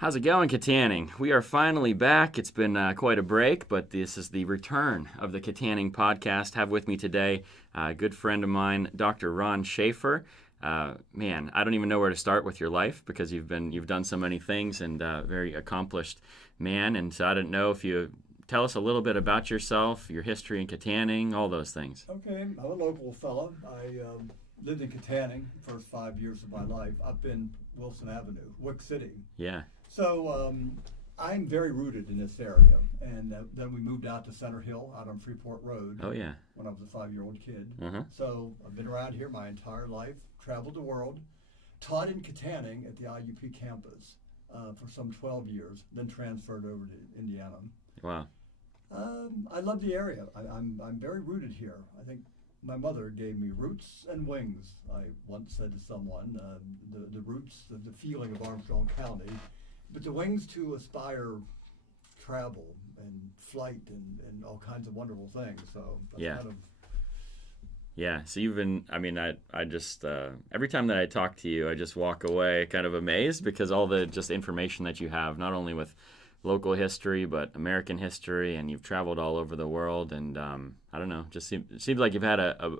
How's it going, Kittanning? We are finally back. It's been quite a break, but this is the return of the Kittanning podcast. Have with me today a good friend of mine, Dr. Ron Schaffer. Man, I don't even know where to start with your life because you've done so many things and very accomplished man. And so I didn't know if you tell us a little bit about yourself, your history in Kittanning, all those things. Okay, I'm a local fella. I lived in Kittanning the first 5 years of my life up in Wilson Avenue, Wick City. Yeah. So I'm very rooted in this area, and then we moved out to Center Hill, out on Freeport Road. Oh yeah. When I was a 5-year-old kid. Uh-huh. So I've been around here my entire life, traveled the world, taught in Kittanning at the IUP campus for some 12 years, then transferred over to Indiana. Wow. I love the area. I'm very rooted here. I think my mother gave me roots and wings. I once said to someone, the roots, the feeling of Armstrong County, but the wings to aspire travel and flight and all kinds of wonderful things. So that's Yeah. kind of. Yeah, so you've been, I just, every time that I talk to you, I just walk away kind of amazed because all the just information that you have, not only with local history, but American history, and you've traveled all over the world, and I don't know, it seems like you've had a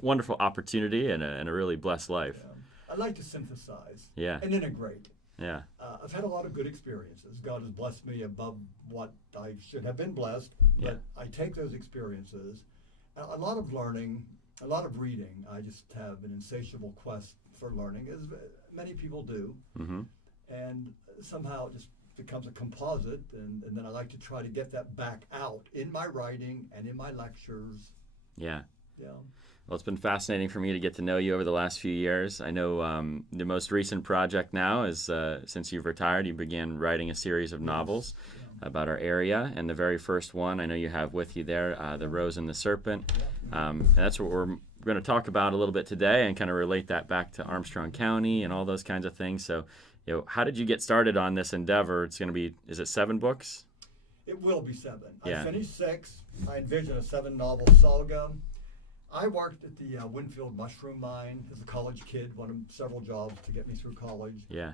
wonderful opportunity and a really blessed life. Yeah. I like to synthesize Yeah. and integrate. Yeah. I've had a lot of good experiences. God has blessed me above what I should have been blessed, but Yeah. I take those experiences, a lot of learning, a lot of reading. I just have an insatiable quest for learning, as many people do, Mm-hmm. and somehow it just becomes a composite, and then I like to try to get that back out in my writing and in my lectures. Yeah. Yeah. Well, it's been fascinating for me to get to know you over the last few years. I know the most recent project now is since you've retired, you began writing a series of novels about our area. And the very first one I know you have with you there, The Rose and the Serpent. And that's what we're going to talk about a little bit today and kind of relate that back to Armstrong County and all those kinds of things. So, how did you get started on this endeavor? It's going to be, is it 7 books? It will be 7. Yeah. I finished 6. I envision a 7-novel saga. I worked at the Winfield Mushroom Mine as a college kid, one of several jobs to get me through college. Yeah.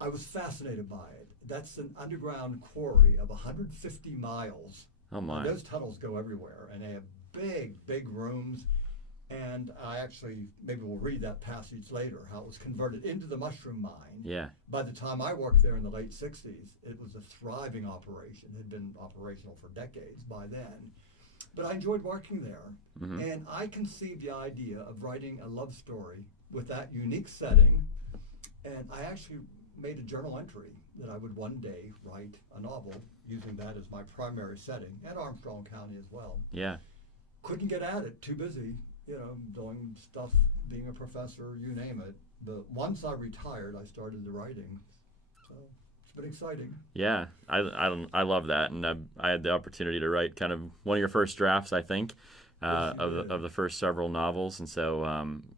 I was fascinated by it. That's an underground quarry of 150 miles. Oh my. And those tunnels go everywhere, and they have big rooms. And I actually, maybe we'll read that passage later, how it was converted into the mushroom mine. Yeah. By the time I worked there in the late 60s, it was a thriving operation. It had been operational for decades by then. But I enjoyed working there, Mm-hmm. and I conceived the idea of writing a love story with that unique setting, and I actually made a journal entry that I would one day write a novel using that as my primary setting, and Armstrong County as well. Yeah. Couldn't get at it, too busy, doing stuff, being a professor, you name it. But once I retired, I started the writing, so it's been exciting. Yeah, I love that, and I had the opportunity to write kind of one of your first drafts, I think, of the first several novels, and so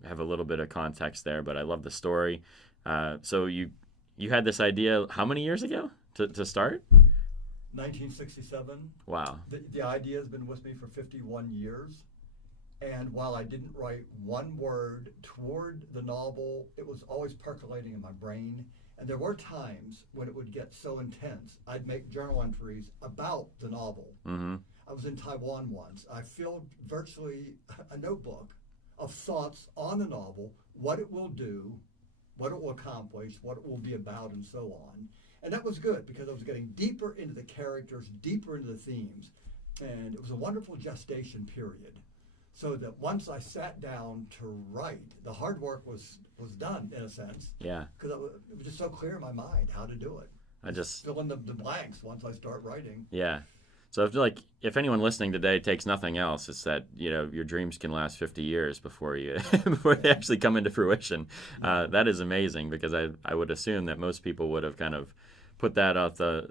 have a little bit of context there. But I love the story. So you had this idea how many years ago to start? 1967. Wow. The idea has been with me for 51 years. And while I didn't write one word toward the novel, it was always percolating in my brain. And there were times when it would get so intense, I'd make journal entries about the novel. Mm-hmm. I was in Taiwan once. I filled virtually a notebook of thoughts on the novel, what it will do, what it will accomplish, what it will be about, and so on. And that was good because I was getting deeper into the characters, deeper into the themes. And it was a wonderful gestation period. So that once I sat down to write, the hard work was done in a sense. Yeah. Because it was just so clear in my mind how to do it. I just fill in the blanks once I start writing. Yeah. So I feel like if anyone listening today takes nothing else, it's that your dreams can last 50 years before before they actually come into fruition. That is amazing because I would assume that most people would have kind of put that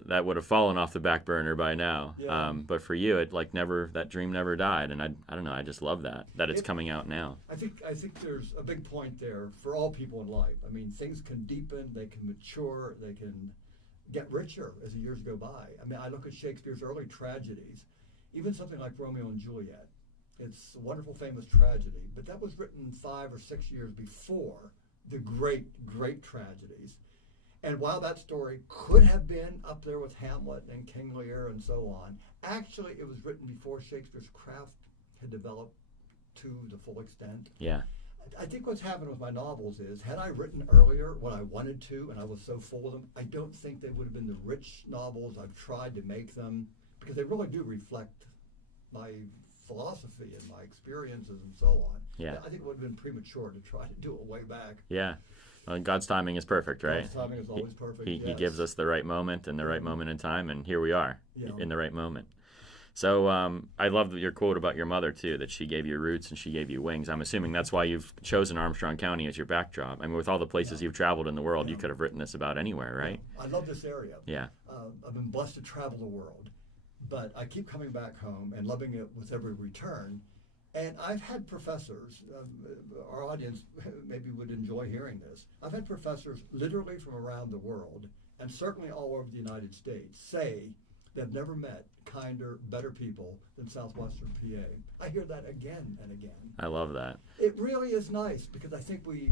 that would have fallen off the back burner by now. Yeah. But for you, that dream never died, and I don't know, I just love that it's coming out now. I think there's a big point there for all people in life. I mean, things can deepen, they can mature, they can get richer as the years go by. I mean, I look at Shakespeare's early tragedies, even something like Romeo and Juliet. It's a wonderful, famous tragedy, but that was written 5 or 6 years before the great tragedies. And while that story could have been up there with Hamlet and King Lear and so on, actually it was written before Shakespeare's craft had developed to the full extent. Yeah. I think what's happened with my novels is, had I written earlier what I wanted to and I was so full of them, I don't think they would have been the rich novels I've tried to make them, because they really do reflect my philosophy and my experiences and so on. Yeah. I think it would have been premature to try to do it way back. Yeah. Well, God's timing is perfect, right? God's timing is always perfect. He Yes. gives us the right moment and the right moment in time, and here we are in the right moment. So I love your quote about your mother, too, that she gave you roots and she gave you wings. I'm assuming that's why you've chosen Armstrong County as your backdrop. I mean, with all the places you've traveled in the world, you could have written this about anywhere, right? I love this area. Yeah. I've been blessed to travel the world, but I keep coming back home and loving it with every return. And I've had professors, our audience maybe would enjoy hearing this. I've had professors literally from around the world, and certainly all over the United States, say they've never met kinder, better people than Southwestern PA. I hear that again and again. I love that. It really is nice, because I think we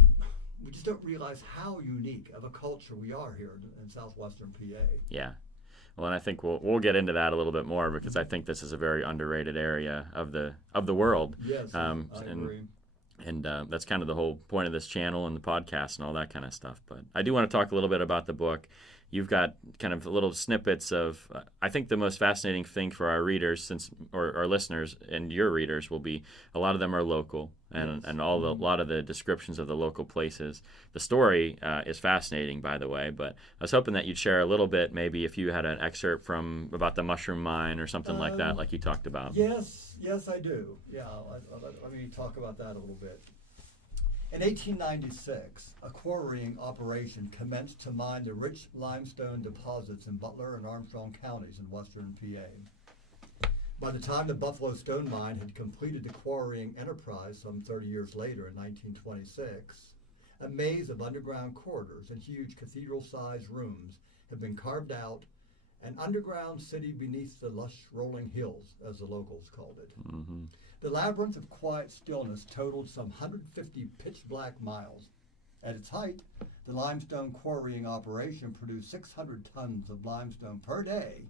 just don't realize how unique of a culture we are here in Southwestern PA. Yeah. Well, and I think we'll get into that a little bit more, because I think this is a very underrated area of the world. Yes, I agree. And that's kind of the whole point of this channel and the podcast and all that kind of stuff. But I do want to talk a little bit about the book. You've got kind of little snippets of, I think the most fascinating thing for our readers, or our listeners and your readers, will be a lot of them are local, and a lot of the descriptions of the local places. The story is fascinating, by the way, but I was hoping that you'd share a little bit, maybe if you had an excerpt about the mushroom mine or something like that, like you talked about. Yes, I do. Yeah, let me talk about that a little bit. In 1896, a quarrying operation commenced to mine the rich limestone deposits in Butler and Armstrong counties in western PA. By the time the Buffalo Stone Mine had completed the quarrying enterprise some 30 years later in 1926, a maze of underground corridors and huge cathedral-sized rooms had been carved out, an underground city beneath the lush rolling hills, as the locals called it. Mm-hmm. The labyrinth of quiet stillness totaled some 150 pitch-black miles. At its height, the limestone quarrying operation produced 600 tons of limestone per day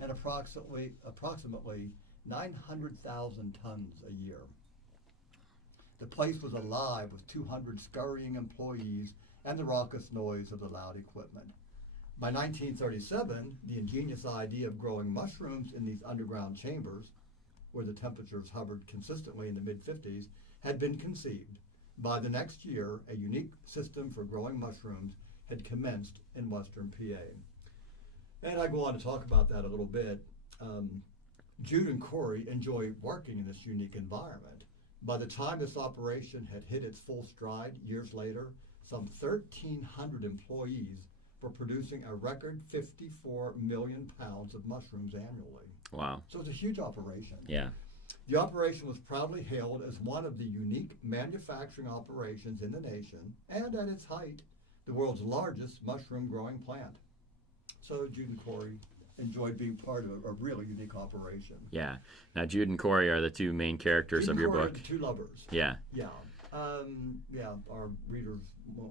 and approximately 900,000 tons a year. The place was alive with 200 scurrying employees and the raucous noise of the loud equipment. By 1937, the ingenious idea of growing mushrooms in these underground chambers, where the temperatures hovered consistently in the mid-50s, had been conceived. By the next year, a unique system for growing mushrooms had commenced in western PA. And I go on to talk about that a little bit. Jude and Corey enjoy working in this unique environment. By the time this operation had hit its full stride years later, some 1,300 employees were producing a record 54 million pounds of mushrooms annually. Wow. So it's a huge operation. Yeah. The operation was proudly hailed as one of the unique manufacturing operations in the nation, and at its height, the world's largest mushroom growing plant. So Jude and Corey enjoyed being part of a really unique operation. Yeah. Now, Jude and Corey are the two main characters of your book. Are the two lovers. Yeah. Yeah. Our readers,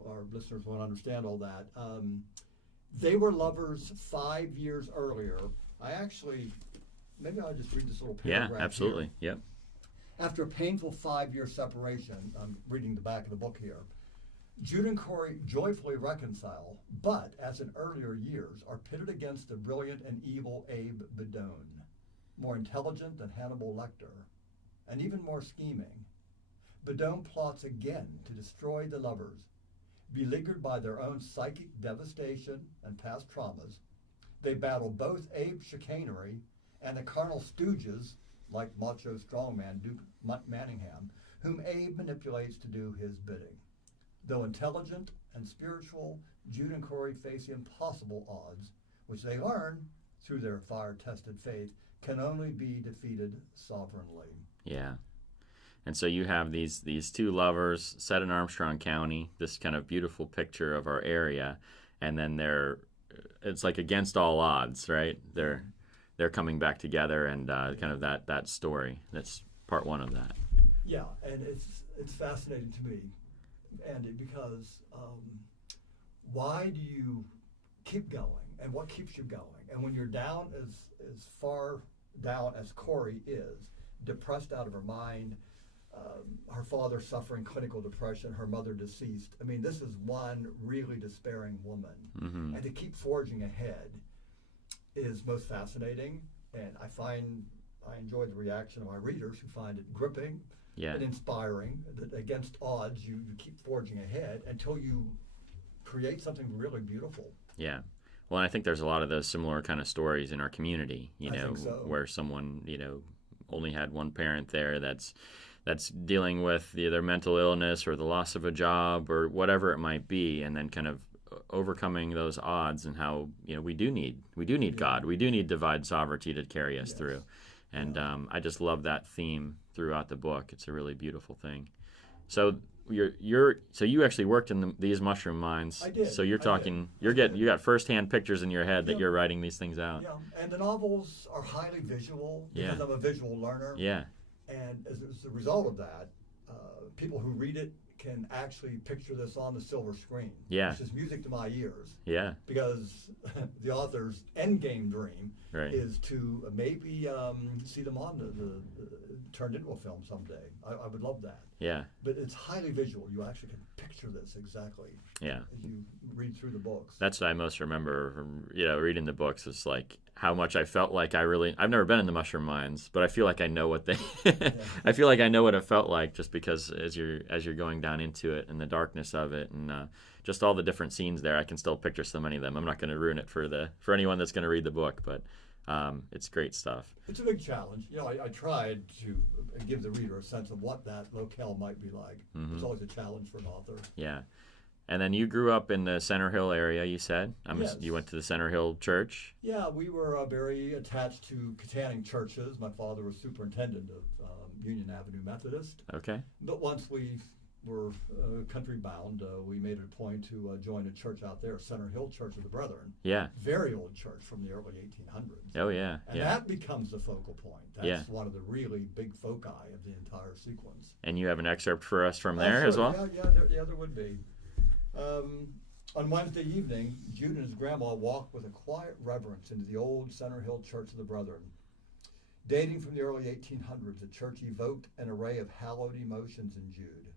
our listeners won't understand all that. They were lovers 5 years earlier. Maybe I'll just read this little paragraph. Yeah, absolutely. Here. Yep. After a painful 5-year separation, I'm reading the back of the book here, Jude and Corey joyfully reconcile, but as in earlier years, are pitted against the brilliant and evil Abe Bedone, more intelligent than Hannibal Lecter, and even more scheming. Bedone plots again to destroy the lovers. Beleaguered by their own psychic devastation and past traumas, they battle both Abe's chicanery and the carnal stooges, like macho strongman Duke Manningham, whom Abe manipulates to do his bidding. Though intelligent and spiritual, Jude and Corey face the impossible odds, which they learn, through their fire-tested faith, can only be defeated sovereignly. Yeah. And so you have these two lovers set in Armstrong County, this kind of beautiful picture of our area, and then it's like against all odds, right? They're coming back together, and kind of that story. That's part one of that. Yeah, and it's fascinating to me, Andy, because why do you keep going and what keeps you going. And when you're down as far down as Corey is, depressed out of her mind, her father suffering clinical depression, her mother deceased. I mean, this is one really despairing woman. Mm-hmm. And to keep forging ahead is most fascinating. And I enjoy the reaction of my readers who find it gripping and inspiring, that against odds you keep forging ahead until you create something really beautiful. Yeah. Well, and I think there's a lot of those similar kind of stories in our community, I think so. where someone, only had one parent there that's dealing with either mental illness or the loss of a job or whatever it might be, and then kind of overcoming those odds, and how we do need God, we do need divine sovereignty to carry us through, and I just love that theme throughout the book. It's a really beautiful thing. So you actually worked in these mushroom mines. I did. So you got firsthand pictures in your head that you're writing these things out. Yeah, and the novels are highly visual because I'm a visual learner. Yeah. And as a result of that, people who read it can actually picture this on the silver screen. Yeah. Which is music to my ears. Yeah. Because the author's endgame dream right. is to maybe see them on the turned into a film someday. I would love that. Yeah. But it's highly visual. You actually can picture this exactly. Yeah. As you read through the books. That's what I most remember from reading the books. Is like how much I felt like I've never been in the mushroom mines, but I feel like I know what I feel like I know what it felt like, just because as you're going down into it and the darkness of it, and just all the different scenes there, I can still picture so many of them. I'm not going to ruin it for anyone that's going to read the book, but it's great stuff. It's a big challenge. I tried to give the reader a sense of what that locale might be like. Mm-hmm. It's always a challenge for an author. Yeah. And then you grew up in the Center Hill area, you said? Yes. You went to the Center Hill Church? Yeah, we were very attached to Kittanning churches. My father was superintendent of Union Avenue Methodist. Okay. But once we were country bound, we made it a point to join a church out there, Center Hill Church of the Brethren. Yeah. Very old church from the early 1800s. Oh, yeah. And that becomes the focal point. That's yeah. one of the really big foci of the entire sequence. And you have an excerpt for us from there as well? Yeah, there would be. On Wednesday evening, Jude and his grandma walked with a quiet reverence into the old Center Hill Church of the Brethren. Dating from the early 1800s, the church evoked an array of hallowed emotions in Jude.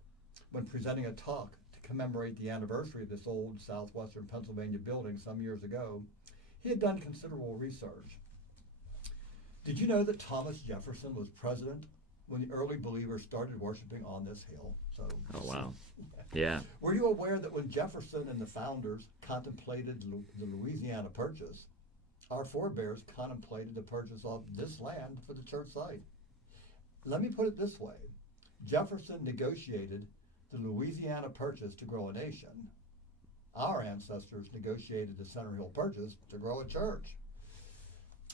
When presenting a talk to commemorate the anniversary of this old southwestern Pennsylvania building some years ago, he had done considerable research. Did you know that Thomas Jefferson was president when the early believers started worshiping on this hill? Oh, wow. Yeah. Were you aware that when Jefferson and the founders contemplated the Louisiana Purchase, our forebears contemplated the purchase of this land for the church site? Let me put it this way. Jefferson negotiated the Louisiana Purchase to grow a nation. Our ancestors negotiated the Center Hill Purchase to grow a church.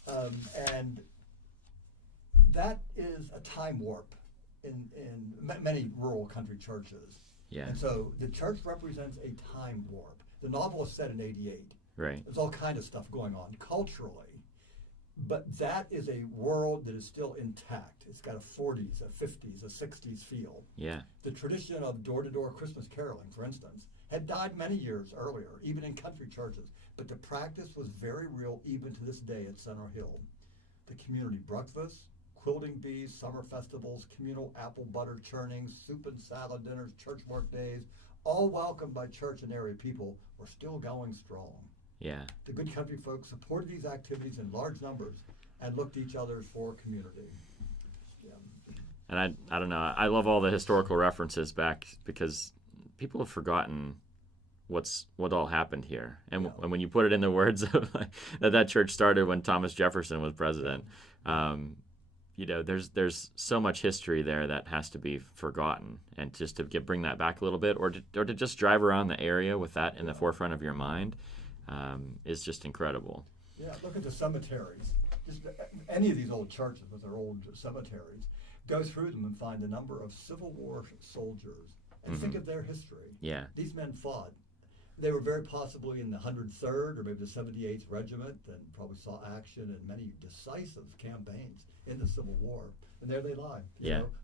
And that is a time warp in many rural country churches. Yeah. And so the church represents a time warp. The novel is set in 88. Right. There's all kind of stuff going on culturally. But that is a world that is still intact. It's got a 40s, a 50s, a 60s feel. Yeah. The tradition of door-to-door Christmas caroling, for instance, had died many years earlier, even in country churches. But the practice was very real even to this day at Center Hill. The community breakfasts, quilting bees, summer festivals, communal apple butter churnings, soup and salad dinners, church work days, all welcomed by church and area people, were still going strong. Yeah. The good country folks supported these activities in large numbers and looked to each other for community. Yeah. And I don't know, I love all the historical references back, because people have forgotten what all happened here. And when you put it in the words of that church started when Thomas Jefferson was president, there's so much history there that has to be forgotten, and just to bring that back a little bit, or to just drive around the area with that in the forefront of your mind, is just incredible. Yeah, look at the cemeteries. Just any of these old churches with their old cemeteries, go through them and find the number of Civil War soldiers, and think of their history. Yeah. These men fought. They were very possibly in the 103rd or maybe the 78th Regiment, and probably saw action in many decisive campaigns in the Civil War. And there they lie,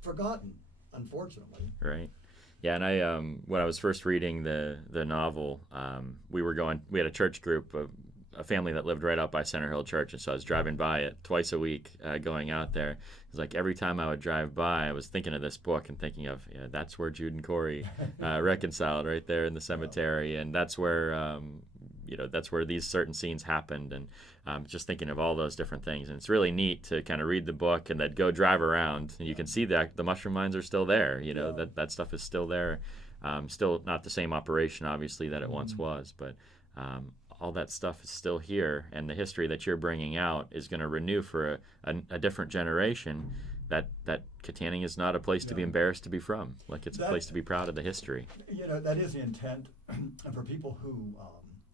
forgotten, unfortunately. Right. Yeah, and I when I was first reading the novel, we had a church group, a family that lived right out by Center Hill Church, and so I was driving by it twice a week, going out there. It was like every time I would drive by, I was thinking of this book and thinking of, that's where Jude and Corey reconciled, right there in the cemetery, and that's where that's where these certain scenes happened, and just thinking of all those different things. And it's really neat to kind of read the book and then go drive around, and you can see that the mushroom mines are still there. That stuff is still there. Still not the same operation, obviously, that it once was, but all that stuff is still here, and the history that you're bringing out is going to renew for a different generation. That Kittanning is not a place to be embarrassed to be from. Like, it's a place to be proud of the history. That is the intent, and for people who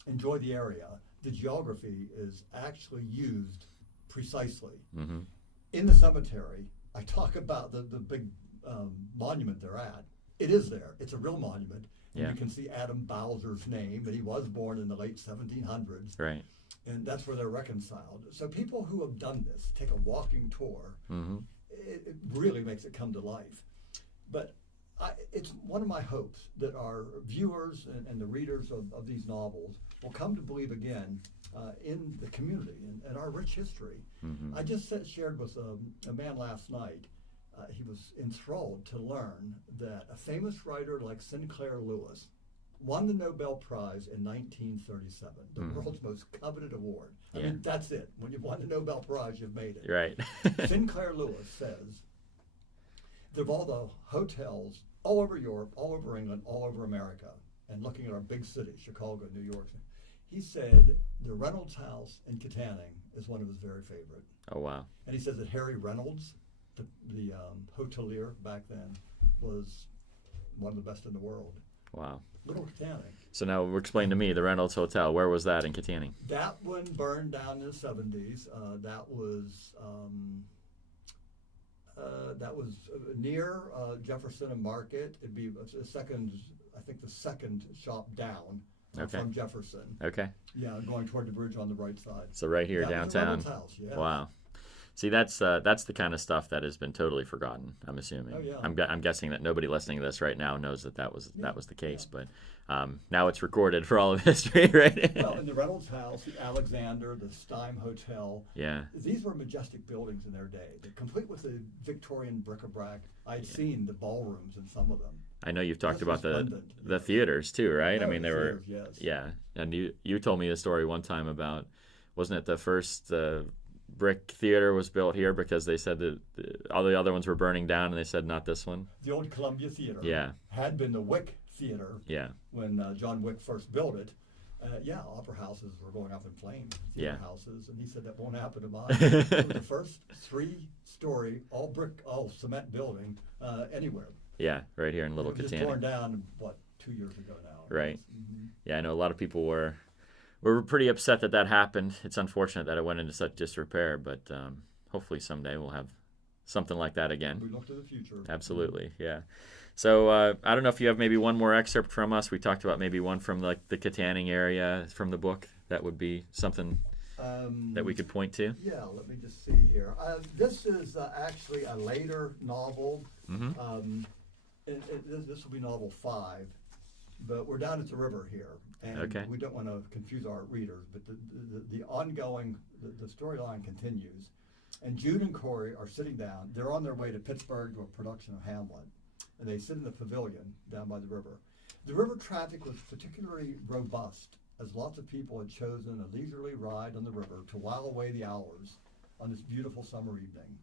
enjoy the area, the geography is actually used precisely. Mm-hmm. In the cemetery, I talk about the big monument they're at. It is there. It's a real monument. And you can see Adam Bowser's name, and he was born in the late 1700s. Right. And that's where they're reconciled. So people who have done this, take a walking tour, Mm-hmm. it really makes it come to life. But it's one of my hopes that our viewers and the readers of these novels will come to believe again in the community and our rich history. Mm-hmm. I just shared with a man last night. He was enthralled to learn that a famous writer like Sinclair Lewis won the Nobel Prize in 1937, the world's most coveted award. I mean, that's it. When you've won the Nobel Prize, you've made it. Right. Sinclair Lewis says, of all the hotels all over Europe, all over England, all over America, and looking at our big cities, Chicago, New York, he said the Reynolds House in Kittanning is one of his very favorite. Oh, wow. And he says that Harry Reynolds, the hotelier back then, was one of the best in the world. Wow. Little Kittanning. So now explain to me the Reynolds Hotel. Where was that in Kittanning? That one burned down in the 70s. That was near Jefferson and Market. It'd be the second shop down from Jefferson. Okay. Yeah, going toward the bridge on the right side. So right here that downtown. Was the Reynolds House, yes. Wow. See, that's the kind of stuff that has been totally forgotten, I'm assuming. Oh, yeah. I'm guessing that nobody listening to this right now knows that was the case, but now it's recorded for all of history, right? Well, in the Reynolds House, the Alexander, the Stein Hotel, yeah, these were majestic buildings in their day. They're complete with the Victorian bric-a-brac. I'd seen the ballrooms in some of them. I know you've talked about the theaters too, right? Oh, I mean, they were, theaters, yes. Yeah, and you told me a story one time about, wasn't it the first brick theater was built here because they said that all the other ones were burning down, and they said not this one. The old Columbia Theater had been the Wick Theater when John Wick first built it. Opera houses were going up in flames, theater houses, and he said that won't happen to mine. It was the first 3-story, all brick, all cement building anywhere. Yeah, right here in Little Kittanning. Just torn down, 2 years ago now? Right. Mm-hmm. Yeah, I know a lot of people were pretty upset that happened. It's unfortunate that it went into such disrepair, but hopefully someday we'll have something like that again. We look to the future. Absolutely, yeah. So I don't know if you have maybe one more excerpt from us. We talked about maybe one from the Kittanning area from the book. That would be something that we could point to. Yeah, let me just see here. This is actually a later novel. Mm-hmm. This will be novel 5. But we're down at the river here, and we don't want to confuse our readers, but the ongoing, the storyline continues. And Jude and Corey are sitting down. They're on their way to Pittsburgh to a production of Hamlet, and they sit in the pavilion down by the river. The river traffic was particularly robust, as lots of people had chosen a leisurely ride on the river to while away the hours on this beautiful summer evening.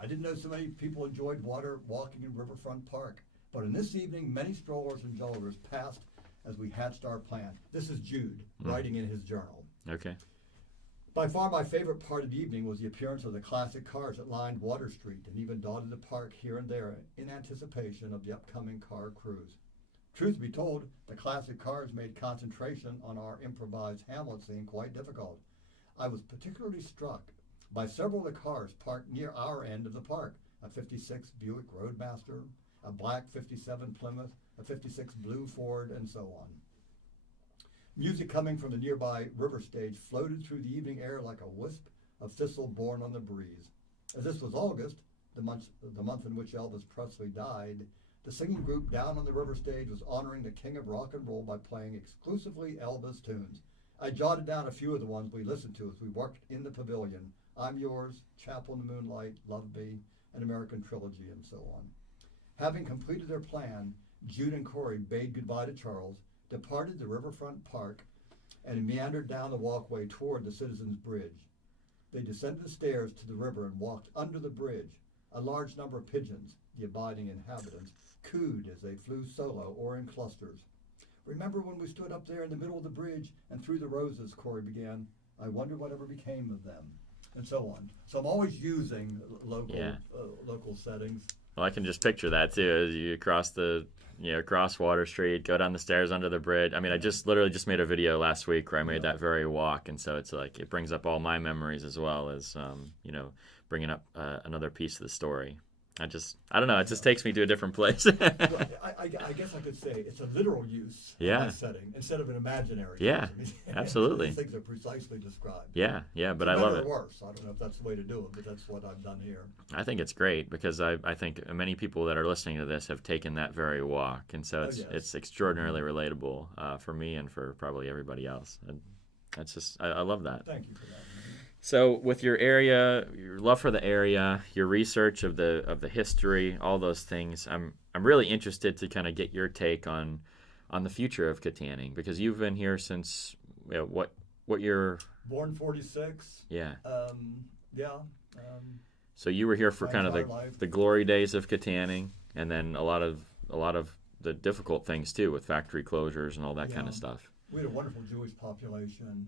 I didn't know so many people enjoyed walking in Riverfront Park. But in this evening, many strollers and joggers passed as we hatched our plan. This is Jude writing in his journal. Okay. By far my favorite part of the evening was the appearance of the classic cars that lined Water Street and even dotted the park here and there in anticipation of the upcoming car cruise. Truth be told, the classic cars made concentration on our improvised Hamlet scene quite difficult. I was particularly struck by several of the cars parked near our end of the park, a 56 Buick Roadmaster, a black 57 Plymouth, a 56 blue Ford, and so on. Music coming from the nearby river stage floated through the evening air like a wisp of thistle borne on the breeze. As this was August, the month in which Elvis Presley died, The singing group down on the river stage was honoring the king of rock and roll by playing exclusively Elvis tunes. I jotted down a few of the ones we listened to as we worked in the pavilion. I'm Yours, Chapel in the Moonlight, Love Bee, An American Trilogy, and so on. Having completed their plan, Jude and Corey bade goodbye to Charles, departed the riverfront park, and meandered down the walkway toward the Citizens Bridge. They descended the stairs to the river and walked under the bridge. A large number of pigeons, the abiding inhabitants, cooed as they flew solo or in clusters. Remember when we stood up there in the middle of the bridge and through the roses, Corey began. I wonder whatever became of them, and so on. So I'm always using local settings. Well, I can just picture that too, as you cross Water Street, go down the stairs under the bridge. I mean, I literally just made a video last week where I made that very walk, and so it's like it brings up all my memories as well as bringing up another piece of the story. I don't know. It just takes me to a different place. Well, I guess I could say it's a literal use of that setting instead of an imaginary use. Absolutely. These things are precisely described. Yeah, but I love it. Or worse. I don't know if that's the way to do it, but that's what I've done here. I think it's great because I think many people that are listening to this have taken that very walk, and so it's extraordinarily relatable for me and for probably everybody else. And that's just I love that. Thank you for that. So with your area, your love for the area, your research of the history, all those things, I'm really interested to kind of get your take on the future of Kittanning, because you've been here since what year? Born 46. Yeah. So you were here for kind of the glory days of Kittanning, and then a lot of the difficult things too, with factory closures and all that kind of stuff. We had a wonderful Jewish population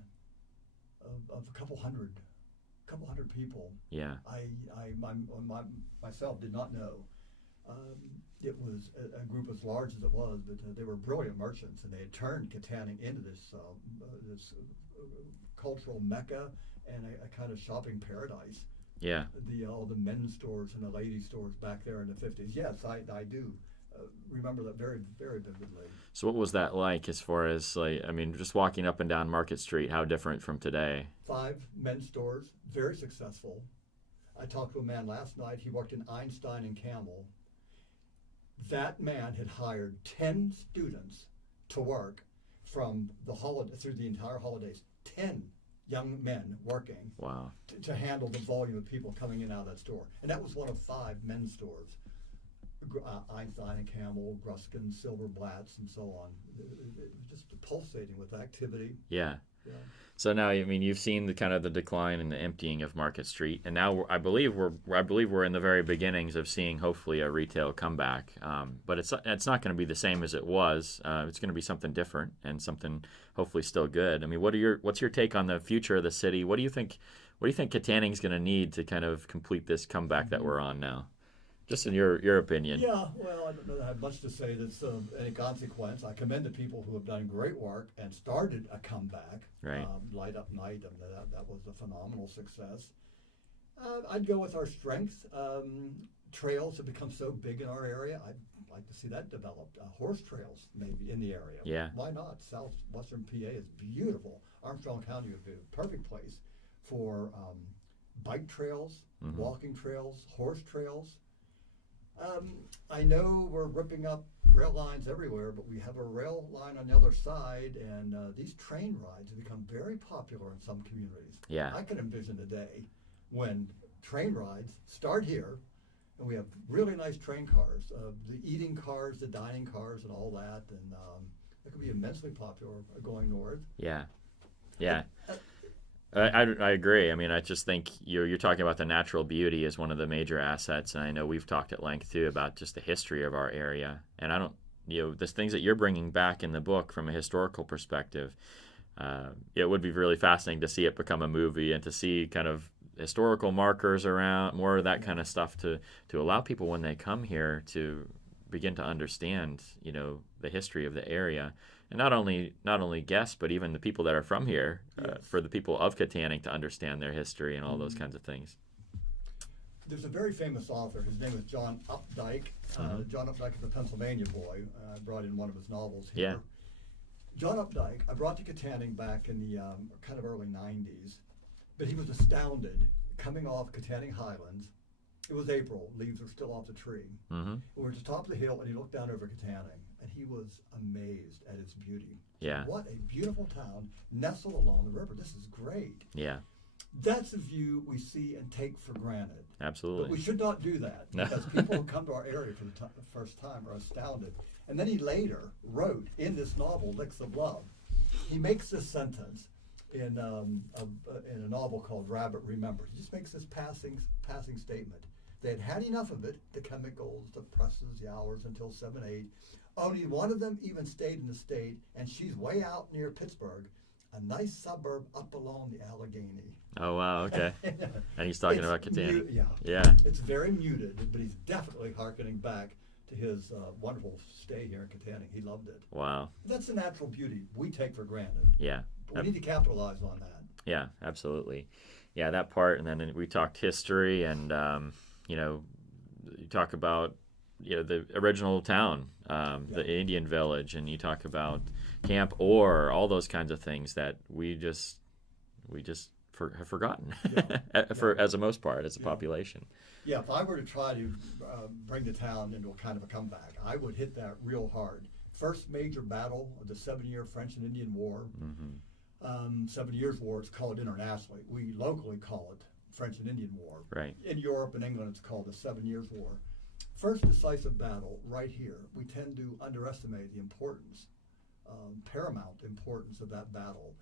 of a couple hundred people. Yeah. I myself did not know. It was a group as large as it was, but they were brilliant merchants, and they had turned Kittanning into this cultural mecca and a kind of shopping paradise. Yeah. All the men's stores and the ladies' stores back there in the 50s. Yes, I do remember that very, very vividly. So what was that like as far as, just walking up and down Market Street, how different from today? 5 men's stores, very successful. I talked to a man last night. He worked in Einstein and Campbell. That man had hired 10 students to work from through the entire holidays. 10 young men working. Wow. To handle the volume of people coming in and out of that store. And that was one of 5 men's stores. Einstein and Campbell, Gruskin, Silverblatts, and so on. It was just pulsating with activity. Yeah. So now, you've seen the kind of the decline and the emptying of Market Street, and now I believe we're in the very beginnings of seeing hopefully a retail comeback. But it's not going to be the same as it was. It's going to be something different and something hopefully still good. I mean, what's your take on the future of the city? What do you think Kittanning's going to need to kind of complete this comeback that we're on now? Just in your opinion. Yeah, well, I don't know that I have much to say that's any consequence. I commend the people who have done great work and started a comeback. Right. Light Up Night, that was a phenomenal success. I'd go with our strength. Trails have become so big in our area. I'd like to see that developed. Horse trails, maybe, in the area. Yeah. Why not? Southwestern PA is beautiful. Armstrong County would be a perfect place for bike trails, walking trails, horse trails. I know we're ripping up rail lines everywhere, but we have a rail line on the other side, and these train rides have become very popular in some communities. Yeah. I can envision a day when train rides start here, and we have really nice train cars, the eating cars, the dining cars, and all that, and it could be immensely popular going north. Yeah. I agree. I mean, I just think you're talking about the natural beauty as one of the major assets, and I know we've talked at length too about just the history of our area. And the things that you're bringing back in the book from a historical perspective, it would be really fascinating to see it become a movie and to see kind of historical markers around, more of that kind of stuff to allow people when they come here to begin to understand, the history of the area. And not only guests, but even the people that are from here, for the people of Kittanning to understand their history and all those kinds of things. There's a very famous author. His name is John Updike. John Updike is a Pennsylvania boy. I brought in one of his novels here. Yeah. John Updike, I brought to Kittanning back in the kind of early 90s, but he was astounded coming off Kittanning Highlands It was April. Leaves were still off the tree. Mm-hmm. We were at the top of the hill, and he looked down over Kittanning, and he was amazed at its beauty. Yeah. What a beautiful town nestled along the river. This is great. Yeah. That's a view we see and take for granted. Absolutely. But we should not do that, because people who come to our area for the first time are astounded. And then he later wrote in this novel, Licks of Love, he makes this sentence in a novel called Rabbit Remembers. He just makes this passing statement. They had enough of it, the chemicals, the presses, the hours until 7, 8. Only one of them even stayed in the state, and she's way out near Pittsburgh, a nice suburb up along the Allegheny. Oh, wow, okay. And he's talking about Kittanning. Yeah. It's very muted, but he's definitely hearkening back to his wonderful stay here in Kittanning. He loved it. Wow. That's the natural beauty we take for granted. Yeah. But we need to capitalize on that. Yeah, absolutely. Yeah, that part, and then we talked history, and you talk about the original town, the Indian village, and you talk about Camp Orr, all those kinds of things that we just have forgotten as a most part as a population. Yeah, if I were to try to bring the town into a kind of a comeback, I would hit that real hard. First major battle of the 7-year French and Indian War. 7 Years' War, it's called internationally. We locally call it French and Indian War. Right. In Europe and England, it's called the 7 Years' War. First decisive battle right here. We tend to underestimate the importance, paramount importance of that battle.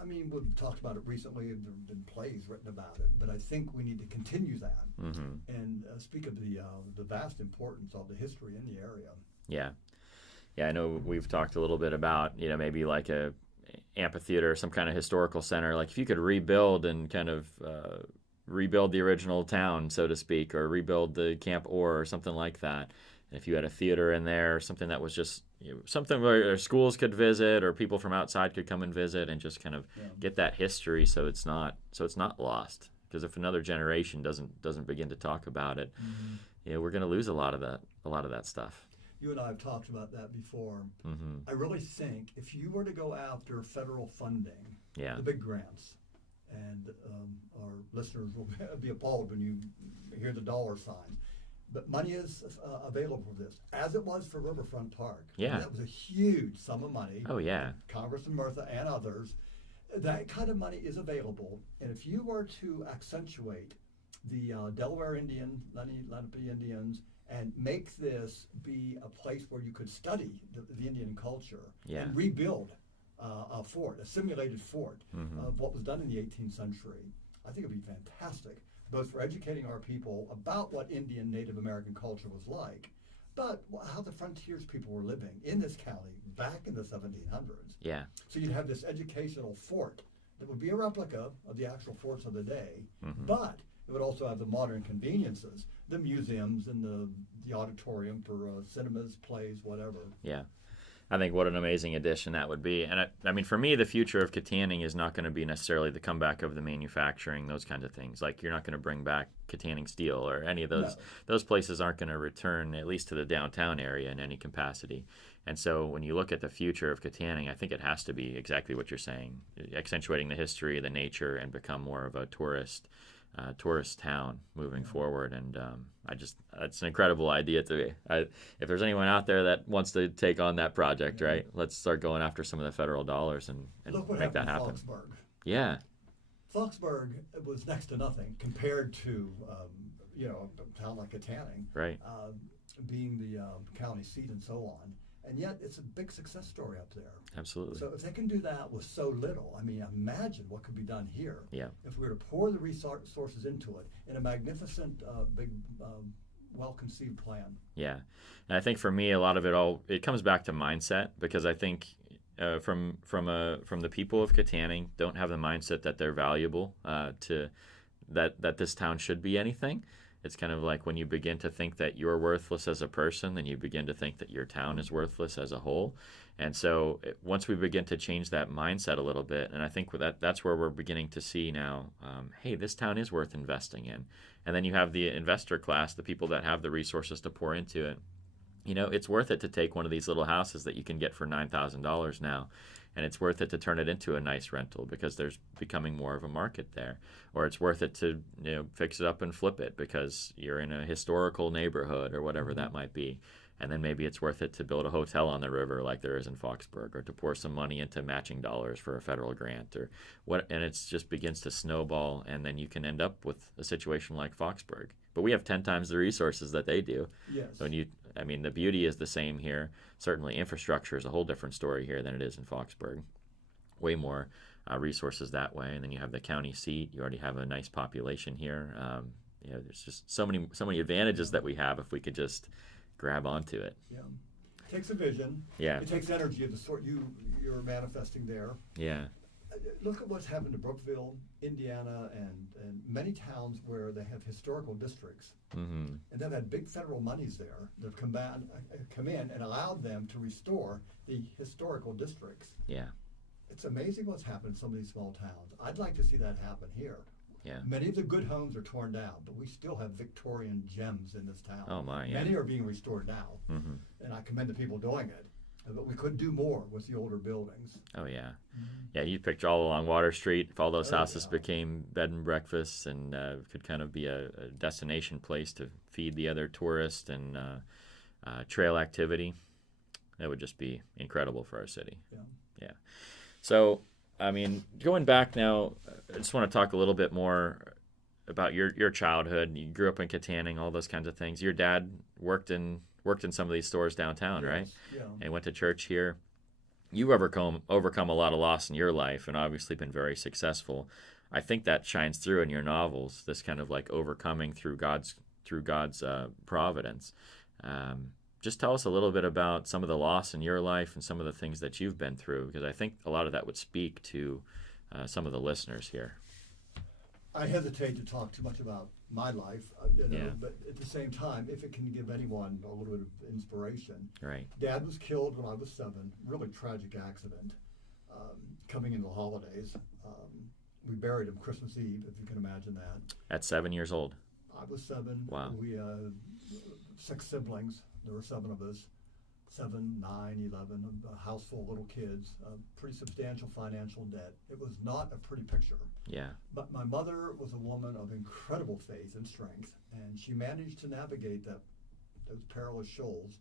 I mean, we've talked about it recently. There have been plays written about it, but I think we need to continue that and speak of the vast importance of the history in the area. Yeah. Yeah, I know we've talked a little bit about, maybe like a amphitheater, some kind of historical center. Like if you could rebuild and kind of rebuild the original town, so to speak, or rebuild the Camp Orr or something like that. And if you had a theater in there, or something that was just something where schools could visit or people from outside could come and visit and just kind of get that history, so it's not lost. Because if another generation doesn't begin to talk about it, we're going to lose a lot of that stuff. You and I have talked about that before. I really think if you were to go after federal funding, the big grants, and our listeners will be appalled when you hear the dollar signs, but money is available for this, as it was for Riverfront Park. Yeah. And that was a huge sum of money. Oh, yeah. Congressman Murtha and others. That kind of money is available. And if you were to accentuate the Delaware Indian, Lenape Indians, and make this be a place where you could study the Indian culture and rebuild a fort, a simulated fort of what was done in the 18th century, I think it would be fantastic, both for educating our people about what Indian Native American culture was like, but how the frontiers people were living in this county back in the 1700s. Yeah. So you'd have this educational fort that would be a replica of the actual forts of the day, but it would also have the modern conveniences, the museums and the auditorium for cinemas, plays, whatever. Yeah. I think what an amazing addition that would be. And I mean, for me, the future of Kittanning is not going to be necessarily the comeback of the manufacturing, those kinds of things. Like you're not going to bring back Kittanning Steel or any of those. No. Those places aren't going to return, at least to the downtown area in any capacity. And so when you look at the future of Kittanning, I think it has to be exactly what you're saying, accentuating the history, the nature, and become more of a tourist town moving forward. And it's an incredible idea to me. If there's anyone out there that wants to take on that project, right, let's start going after some of the federal dollars and make that happen. Foxburg. Yeah. Foxburg was next to nothing compared to a town like Kittanning, right? Being the county seat and so on. And yet it's a big success story up there. Absolutely. So if they can do that with so little, I mean, imagine what could be done here. Yeah. If we were to pour the resources into it in a magnificent, big, well-conceived plan. Yeah. And I think for me, a lot of it comes back to mindset, because I think from the people of Kittanning don't have the mindset that they're valuable, that this town should be anything. It's kind of like when you begin to think that you're worthless as a person, then you begin to think that your town is worthless as a whole. And so once we begin to change that mindset a little bit, and I think that's where we're beginning to see now, hey, this town is worth investing in. And then you have the investor class, the people that have the resources to pour into it. It's worth it to take one of these little houses that you can get for $9,000 now and it's worth it to turn it into a nice rental because there's becoming more of a market there. Or it's worth it to fix it up and flip it because you're in a historical neighborhood or whatever that might be. And then maybe it's worth it to build a hotel on the river like there is in Foxburg, or to pour some money into matching dollars for a federal grant, or what. And it just begins to snowball, and then you can end up with a situation like Foxburg. But we have 10 times the resources that they do. Yes. The beauty is the same here. Certainly, infrastructure is a whole different story here than it is in Foxburg. Way more resources that way, and then you have the county seat. You already have a nice population here. There's just so many advantages that we have if we could just grab onto it. Yeah. It takes a vision. Yeah. It takes energy of the sort you're manifesting there. Yeah. Look at what's happened to Brookville, Indiana, and many towns where they have historical districts. Mm-hmm. And they've had big federal monies there that have come in and allowed them to restore the historical districts. Yeah. It's amazing what's happened in some of these small towns. I'd like to see that happen here. Yeah. Many of the good homes are torn down, but we still have Victorian gems in this town. Oh my, yeah. Many are being restored now, Mm-hmm. and I commend the people doing it. But we could do more with the older buildings. Oh yeah. Yeah, you picture all along Water Street, if all those houses yeah. became bed and breakfasts and could kind of be a destination place to feed the other tourists and trail activity, that would just be incredible for our city. Yeah. Yeah. So, going back now, I just want to talk a little bit more about your childhood. You grew up in Kittanning, all those kinds of things. Your dad worked in some of these stores downtown, Yes, right? Yeah. And went to church here. You've overcome a lot of loss in your life and obviously been very successful. I think that shines through in your novels, this kind of like overcoming through God's providence. Just tell us a little bit about some of the loss in your life and some of the things that you've been through, because I think a lot of that would speak to some of the listeners here. I hesitate to talk too much about my life, Yeah. but at the same time, if it can give anyone a little bit of inspiration. Right. Dad was killed when I was 7, really tragic accident, coming into the holidays. We buried him Christmas Eve, if you can imagine that. At 7 years old. I was 7. Wow. We 6 siblings. There were 7 of us. 7, 9, 11, a house full of little kids, pretty substantial financial debt. It was not a pretty picture. Yeah. But my mother was a woman of incredible faith and strength, and she managed to navigate those perilous shoals.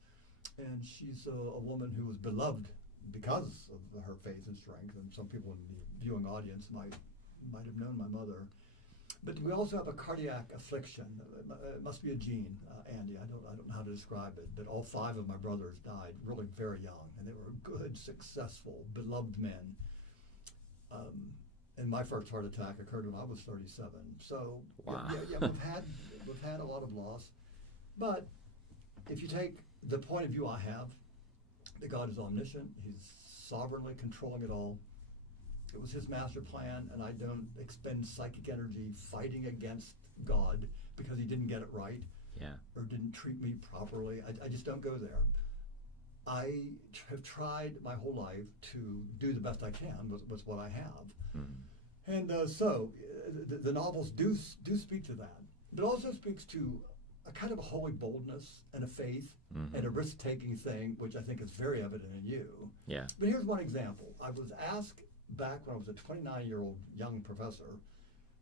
And she's a woman who was beloved because of her faith and strength. And some people in the viewing audience might have known my mother. But we also have a cardiac affliction. It must be a gene, Andy. I don't know how to describe it. But all 5 of my brothers died really very young, and they were good, successful, beloved men. And my first heart attack occurred when I was 37. So wow. yeah, we've had a lot of loss. But if you take the point of view I have, that God is omniscient, He's sovereignly controlling it all. It was His master plan, and I don't expend psychic energy fighting against God because He didn't get it right. Yeah. Or didn't treat me properly. I just don't go there. I have tried my whole life to do the best I can with what I have. Mm-hmm. And so the novels do speak to that. But it also speaks to a kind of a holy boldness and a faith mm-hmm. and a risk-taking thing, which I think is very evident in you. Yeah. But here's one example. I was asked back when I was a 29-year-old young professor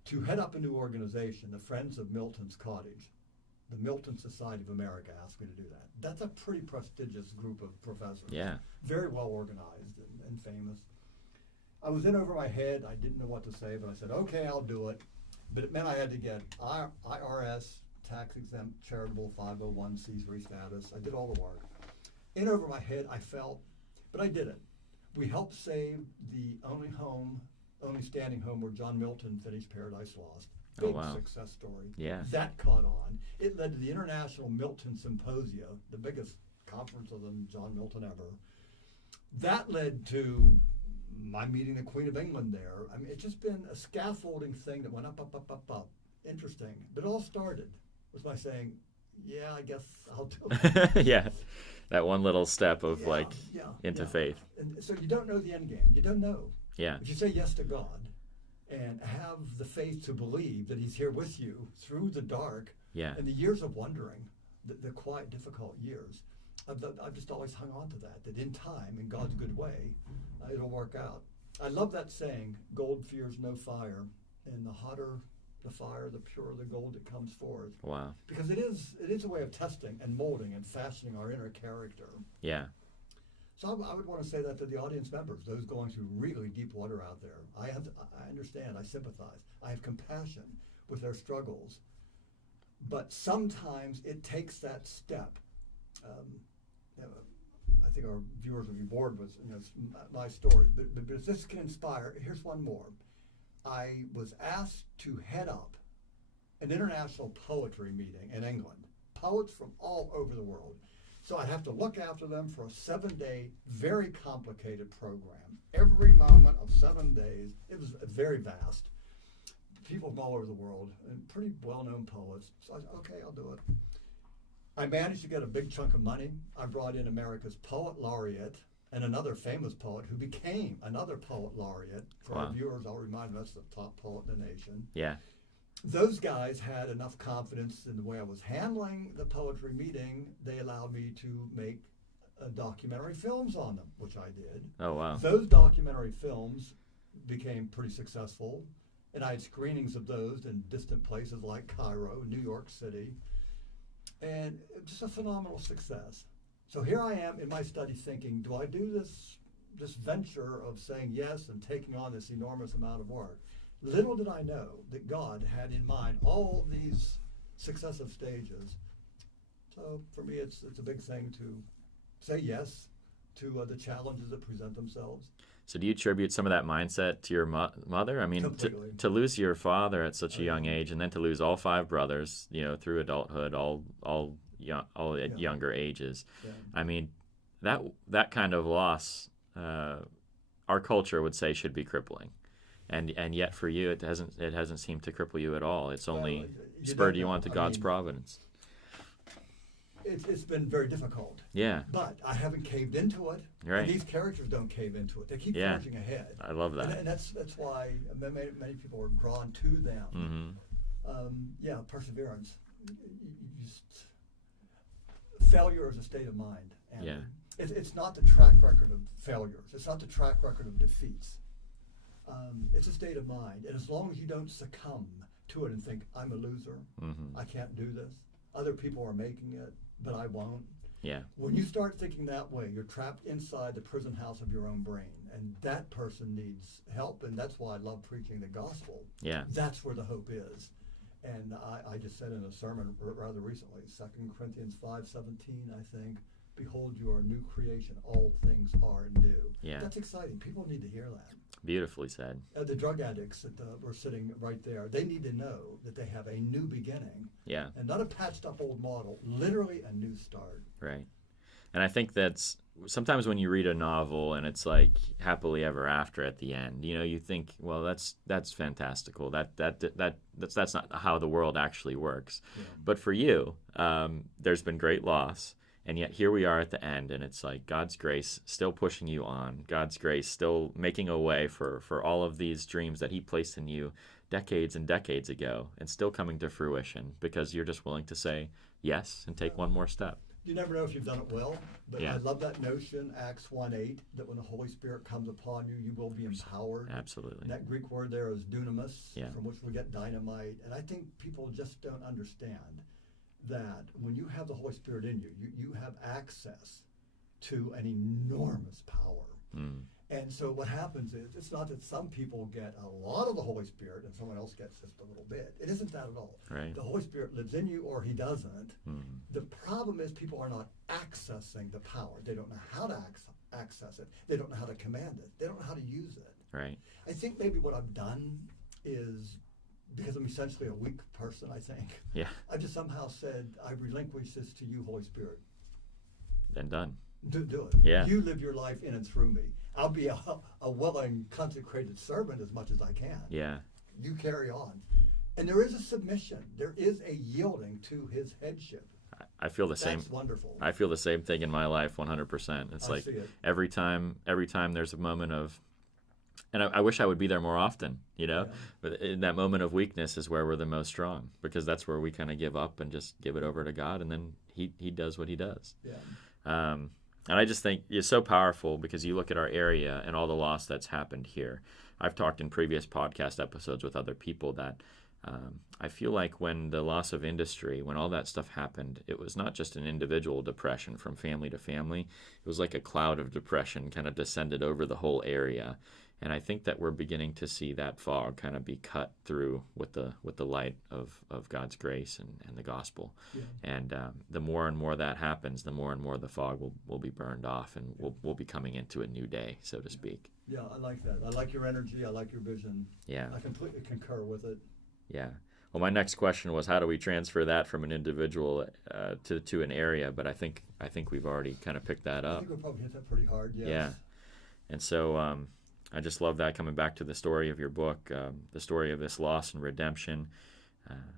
to head up a new organization, the Friends of Milton's Cottage. The Milton Society of America asked me to do that. That's a pretty prestigious group of professors. Yeah. Very well organized and famous. I was in over my head. I didn't know what to say, but I said, okay, I'll do it. But it meant I had to get IRS, tax-exempt, charitable 501c3 status. I did all the work. In over my head, I felt, but I did it. We helped save the only standing home where John Milton finished Paradise Lost. Big success story. Yeah. That caught on. It led to the International Milton Symposia, the biggest conference of John Milton ever. That led to my meeting the Queen of England there. I mean, it's just been a scaffolding thing that went up. Interesting. But it all started with my saying, yeah, I guess I'll do it. Yeah. That one little step of into faith. And so you don't know the end game. You don't know. Yeah. If you say yes to God and have the faith to believe that He's here with you through the dark and the years of wondering, the quiet, difficult years, I've just always hung on to that in time, in God's good way, it'll work out. I love that saying, gold fears no fire, and the hotter the fire, the purer the gold that comes forth. Wow. Because it is a way of testing and molding and fashioning our inner character. Yeah. So I would want to say that to the audience members, those going through really deep water out there. I understand, I sympathize, I have compassion with their struggles. But sometimes it takes that step. I think our viewers will be bored with my story, but if this can inspire, here's one more. I was asked to head up an international poetry meeting in England, poets from all over the world. So I'd have to look after them for a 7-day, very complicated program. Every moment of 7 days, it was very vast. People from all over the world, and pretty well-known poets. So I said, okay, I'll do it. I managed to get a big chunk of money. I brought in America's poet laureate and another famous poet who became another poet laureate. For our viewers, I'll remind them that's the top poet in the nation. Yeah. Those guys had enough confidence in the way I was handling the poetry meeting, they allowed me to make documentary films on them, which I did. Oh, wow. Those documentary films became pretty successful, and I had screenings of those in distant places like Cairo, New York City, and just a phenomenal success. So here I am in my study thinking, do I do this venture of saying yes and taking on this enormous amount of work? Little did I know that God had in mind all these successive stages. So for me, it's a big thing to say yes to the challenges that present themselves. So do you attribute some of that mindset to your mother? I mean, to lose your father at such a young age, and then to lose all 5 brothers, through adulthood, all at younger ages. Yeah. I mean, that kind of loss, our culture would say should be crippling. And yet for you, it hasn't seemed to cripple you at all. It's only spurred you on to God's providence. It's been very difficult. Yeah. But I haven't caved into it. Right. And these characters don't cave into it. They keep forging ahead. I love that. And that's why many people are drawn to them. Mm-hmm. Perseverance. Failure is a state of mind. And it's not the track record of failures. It's not the track record of defeats. It's a state of mind. And as long as you don't succumb to it and think, I'm a loser, I can't do this, other people are making it, but I won't. Yeah. When you start thinking that way, you're trapped inside the prison house of your own brain. And that person needs help. And that's why I love preaching the gospel. Yeah. That's where the hope is. And I just said in a sermon rather recently, 2 Corinthians 5:17, I think, behold, you are a new creation. All things are new. Yeah. That's exciting. People need to hear that. Beautifully said. The drug addicts that were sitting right there, they need to know that they have a new beginning. Yeah. And not a patched up old model, literally a new start. Right. And I think that's sometimes when you read a novel and it's like happily ever after at the end, you think, well, that's fantastical. That's not how the world actually works. Yeah. But for you, there's been great loss. And yet here we are at the end, and it's like God's grace still pushing you on, God's grace still making a way for all of these dreams that he placed in you decades and decades ago, and still coming to fruition because you're just willing to say yes and take one more step. You never know if you've done it well, but I love that notion, Acts 1:8, that when the Holy Spirit comes upon you, you will be empowered. Absolutely. And that Greek word there is dunamis, from which we get dynamite. And I think people just don't understand that when you have the Holy Spirit in you, you have access to an enormous power. And so what happens is, it's not that some people get a lot of the Holy Spirit and someone else gets just a little bit. It isn't that at all. Right. The Holy Spirit lives in you or he doesn't. The problem is people are not accessing the power. They don't know how to access it. They don't know how to command it. They don't know how to use it. Right. I think maybe what I've done is, because I'm essentially a weak person, I think. Yeah. I just somehow said, I relinquish this to you, Holy Spirit. Then done. Do it. Yeah. You live your life in and through me. I'll be a willing, consecrated servant as much as I can. Yeah. You carry on. And there is a submission. There is a yielding to his headship. I feel the same. That's wonderful. I feel the same thing in my life 100%. It's like every time there's a moment of, and I wish I would be there more often, but in that moment of weakness is where we're the most strong, because that's where we kind of give up and just give it over to God, and then he does what he does. Yeah. And I just think it's so powerful because you look at our area and all the loss that's happened here. I've talked in previous podcast episodes with other people that I feel like when the loss of industry, when all that stuff happened, it was not just an individual depression from family to family. It was like a cloud of depression kind of descended over the whole area. And I think that we're beginning to see that fog kind of be cut through with the light of God's grace and the gospel. Yeah. And the more and more that happens, the more and more the fog will be burned off, and we'll be coming into a new day, so to speak. Yeah, I like that. I like your energy. I like your vision. Yeah. I completely concur with it. Yeah. Well, my next question was, how do we transfer that from an individual to an area? But I think we've already kind of picked that I up. think we'll probably hit that pretty hard, yes. Yeah. And so I just love that, coming back to the story of your book, the story of this loss and redemption.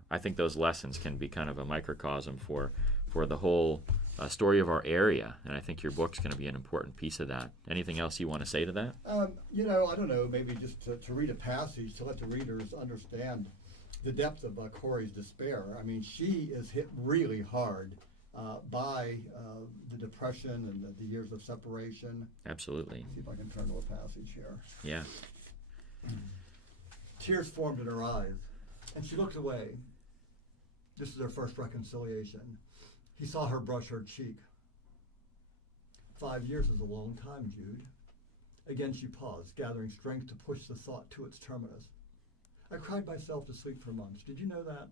I think those lessons can be kind of a microcosm for the whole story of our area, and I think your book's going to be an important piece of that. Anything else you want to say to that? I don't know, maybe just to read a passage to let the readers understand the depth of Corey's despair. I mean, she is hit really hard by the depression and the years of separation. Absolutely. Let's see if I can turn to a passage here. Yeah. Tears formed in her eyes, and she looked away. This is their first reconciliation. He saw her brush her cheek. 5 years is a long time, Jude. Again she paused, gathering strength to push the thought to its terminus. I cried myself to sleep for months. Did you know that?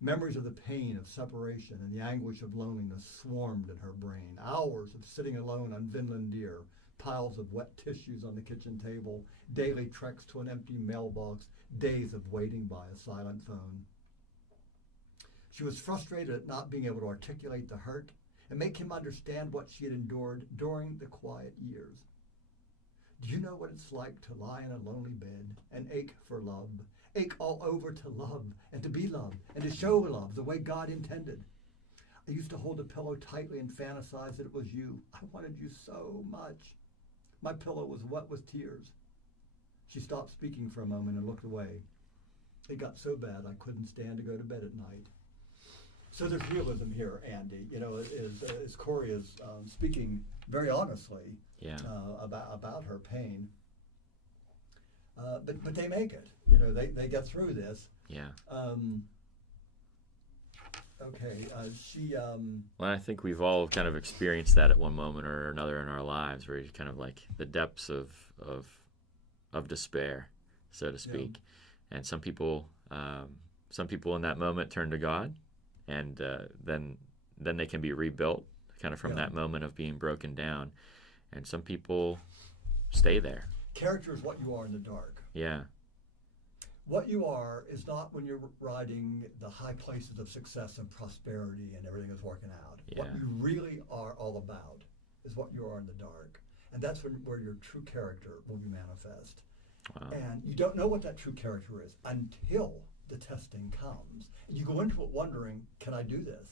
Memories of the pain of separation and the anguish of loneliness swarmed in her brain. Hours of sitting alone on Vinland Deer, piles of wet tissues on the kitchen table, daily treks to an empty mailbox, days of waiting by a silent phone. She was frustrated at not being able to articulate the hurt and make him understand what she had endured during the quiet years. Do you know what it's like to lie in a lonely bed and ache for love, ache all over to love and to be loved and to show love the way God intended? I used to hold the pillow tightly and fantasize that it was you. I wanted you so much. My pillow was wet with tears. She stopped speaking for a moment and looked away. It got so bad I couldn't stand to go to bed at night. So there's realism here, Andy. As Corey is speaking very honestly about her pain. But they make it. They get through this. Yeah. She. Well, I think we've all kind of experienced that at one moment or another in our lives, where you kind of like the depths of despair, so to speak. Yeah. And some people in that moment turn to God, and then they can be rebuilt, kind of from that moment of being broken down. And some people stay there. Character is what you are in the dark. Yeah. What you are is not when you're riding the high places of success and prosperity and everything is working out. Yeah. What you really are all about is what you are in the dark. And that's where your true character will be manifest. Wow. And you don't know what that true character is until the testing comes. You go into it wondering, can I do this?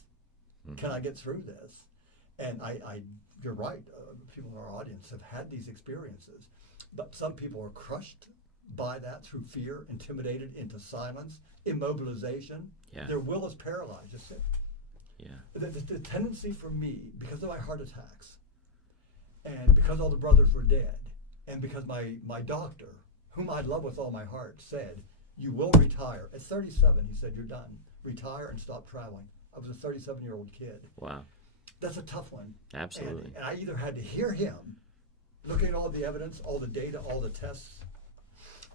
Mm-hmm. Can I get through this? And you're right, people in our audience have had these experiences. But some people are crushed by that through fear, intimidated into silence, immobilization. Yeah. Their will is paralyzed. Just sit. Yeah. The tendency for me, because of my heart attacks, and because all the brothers were dead, and because my doctor, whom I love with all my heart, said, you will retire. At 37, he said, you're done. Retire and stop traveling. I was a 37-year-old kid. Wow. That's a tough one. Absolutely. And I either had to hear him, looking at all the evidence, all the data, all the tests,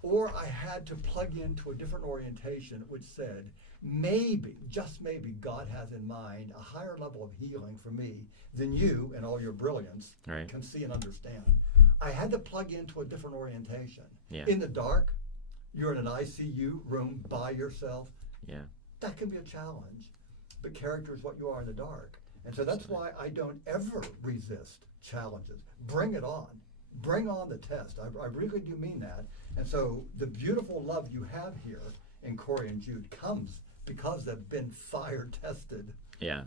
or I had to plug into a different orientation which said, maybe, just maybe, God has in mind a higher level of healing for me than you and all your brilliance can see and understand. I had to plug into a different orientation. Yeah. In the dark, you're in an ICU room by yourself. Yeah. That can be a challenge. But character is what you are in the dark. And so that's why I don't ever resist challenges. Bring it on. Bring on the test. I really do mean that. And so the beautiful love you have here in Corey and Jude comes because they've been fire tested. Yeah.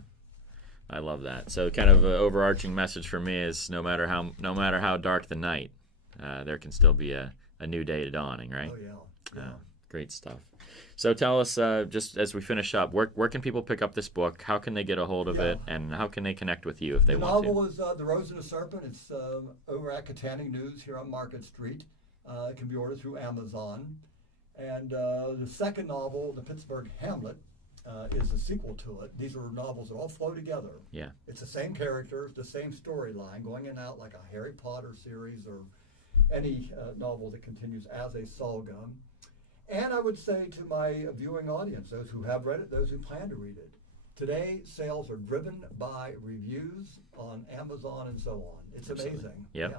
I love that. So kind of an overarching message for me is no matter how dark the night, there can still be a new day dawning, right? Oh, yeah. Great stuff. So tell us, just as we finish up, where can people pick up this book? How can they get a hold of it? And how can they connect with you if they want to? The novel is The Rose and the Serpent. It's over at Kittanning News here on Market Street. It can be ordered through Amazon. And the second novel, The Pittsburgh Hamlet, is a sequel to it. These are novels that all flow together. Yeah. It's the same characters, the same storyline, going in and out like a Harry Potter series or any novel that continues as a saga. And I would say to my viewing audience, those who have read it, those who plan to read it, today sales are driven by reviews on Amazon and so on. It's Absolutely. amazing. Yep. Yeah.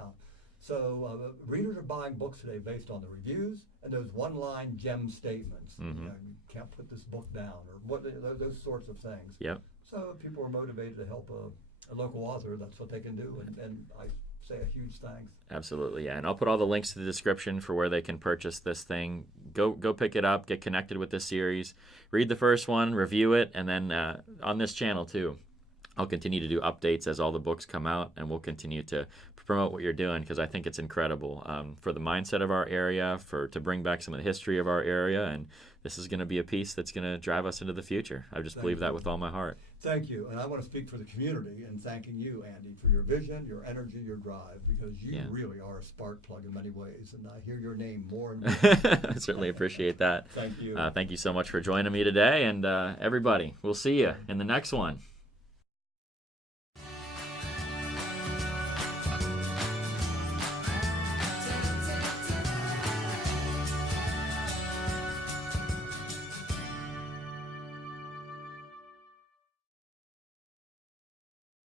So readers are buying books today based on the reviews and those one-line gem statements. Mm-hmm. You know, you can't put this book down, or what those sorts of things. Yep. So if people are motivated to help a local author, that's what they can do, and I say a huge thanks. Absolutely, yeah. And I'll put all the links to the description for where they can purchase this thing. Go pick it up, get connected with this series, read the first one, review it, and then on this channel too, I'll continue to do updates as all the books come out, and we'll continue to promote what you're doing because I think it's incredible for the mindset of our area, to bring back some of the history of our area, and this is going to be a piece that's going to drive us into the future. I just believe that with all my heart. Thank you, and I want to speak for the community in thanking you, Andy, for your vision, your energy, your drive, because you really are a spark plug in many ways, and I hear your name more and more. I certainly appreciate that. Thank you. Thank you so much for joining me today, and everybody, we'll see you in the next one.